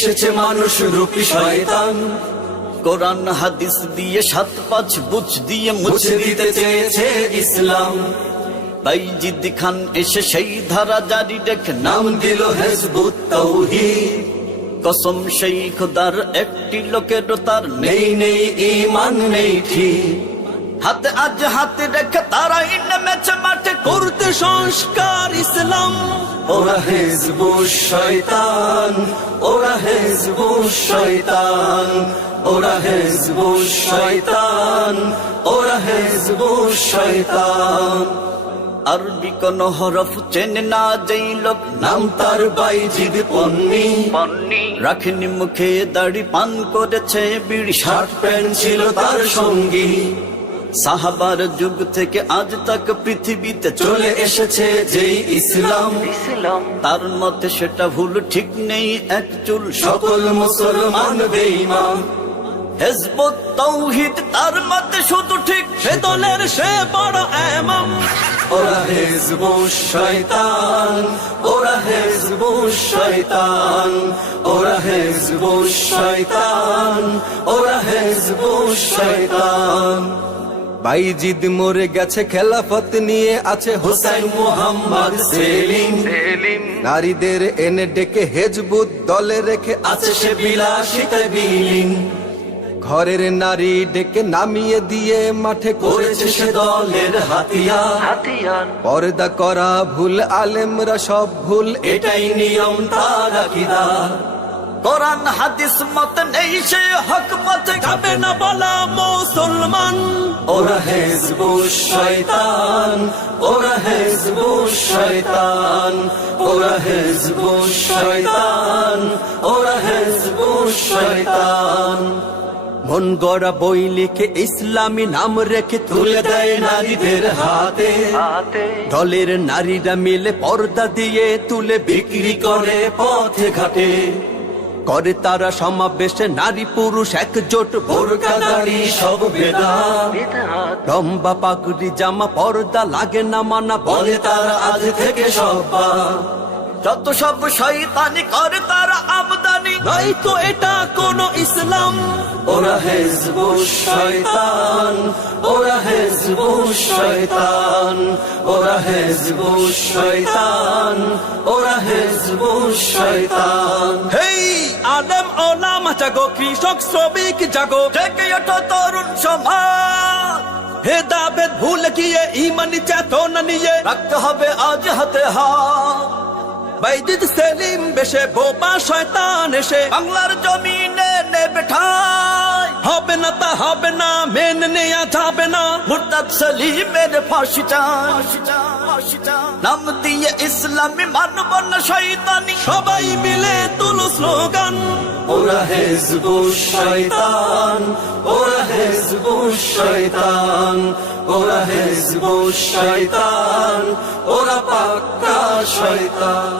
এসেছে মানুষ রূপী শয়তান। কোরআন হাদিস দিয়ে ৭-৫ বুঝ দিয়ে মুছে দিতে চেয়েছে ইসলাম। বাইজিদ খান এসে সেই ধারা জারি রেখে নাম দিল হিজবুত তাওহীদ। কসম সেই খোদার একটি লোকেরও তার নেই নেই ঈমান নেই ঠিক। হাতে আজ হাতে রেখে তারাই নেমেছে মাঠে করতে সংস্কার ইসলাম। ওরা হিজবুশ শয়তান, ওরা হিজবুশ শয়তান, ওরা হিজবুশ শয়তান, ওরা হিজবুশ শয়তান। আরবি কোন হরফ চেনে না যেই লোক নাম তার বাইজিদ পন্নী। রাখেনি মুখে দাড়ি পান করেছে বিড়ি, শার্ট প্যান্ট ছিল তার সঙ্গী। সাহাবার যুগ থেকে আজ তাক পৃথিবীতে চলে এসেছে যেই ইসলাম, তার মতে সেটা ভুল ঠিক নেই এক চুল। সকল মুসলমান বেঈমান। হিজবুত তাওহীদ তার মতে শুধু ঠিক, সে দলের সে বড় ইমাম। ওরা হিজবুশ শয়তান, ওরা হিজবুশ শয়তান, ওরা হিজবুশ শয়তান, ওরা হিজবুশ শয়তান। বাইজিদ মরে গেছে, খেলাফত নিয়ে আছে হোসেন মুহাম্মদ সেলিম। নারীদের এনে ডেকে হিজবুত দলে রেখে আছে সে বিলাসিতা বিলীন। ঘরের নারী ডেকে নামিয়ে দিয়ে মাঠে করেছে সে দলের হাতিয়ার। পর্দা করা ভুল, আলেমরা সব ভুল, এটাই নিয়ম তার আকীদা। কোরআন হাদিস মত নেই সে হক পথে যাবে না বলা মুসলমান। ওরা হিজবুশ শয়তান, ওরা হিজবুশ শয়তান, ওরা হিজবুশ শয়তান, ওরা হিজবুশ শয়তান। মন গড়া বই লিখে ইসলামী নাম রেখে তুলে দেয় নারীদের হাতে। দলের নারীরা মিলে পর্দা দিয়ে তুলে বিক্রি করে পথে ঘাটে। করে তারা সমাবেশে নারী পুরুষ একজোট, বোরকা দাড়ি সব বেদাত। লম্বা পাগড়ি জামা পর্দা লাগে না মানা, বলে তারা আজ থেকে সব বাদ। যত সব শয়তানি করে তারা আমদানি, নয়তো এটা কোন ইসলাম। ওরা হিজবুশ শয়তান, ওরা হিজবুশ শয়তান, ওরা হিজবুশ শয়তান, ওরা হিজবুশ শয়তান। হেই আলেম ওলামা জাগো, কৃষক শ্রমিক জাগো, জেগে ওঠো তরুণ সমাজ। ভেদাভেদ ভুলে গিয়ে ইমানি চেতনা নিয়ে রাখতে হবে আজ হাতে হাত। বাইজিদ সেলিম বেশে বোবা শয়তান এসে বাংলার জমিনে নেবে ঠাঁই। হবে না তা হবে না, মেনে নেয়া যাবে না, মুরতাদ সেলিমের ফাঁসি চাই। নাম দিয়ে ইসলামী মানব না শয়তানি, সবাই মিলে তুলো স্লোগান। ওরা হিজবুশ শয়তান, ওরা হিজবুশ শয়তান, ওরা হিজবুশ শয়তান, ওরা পাক্কা শয়তান।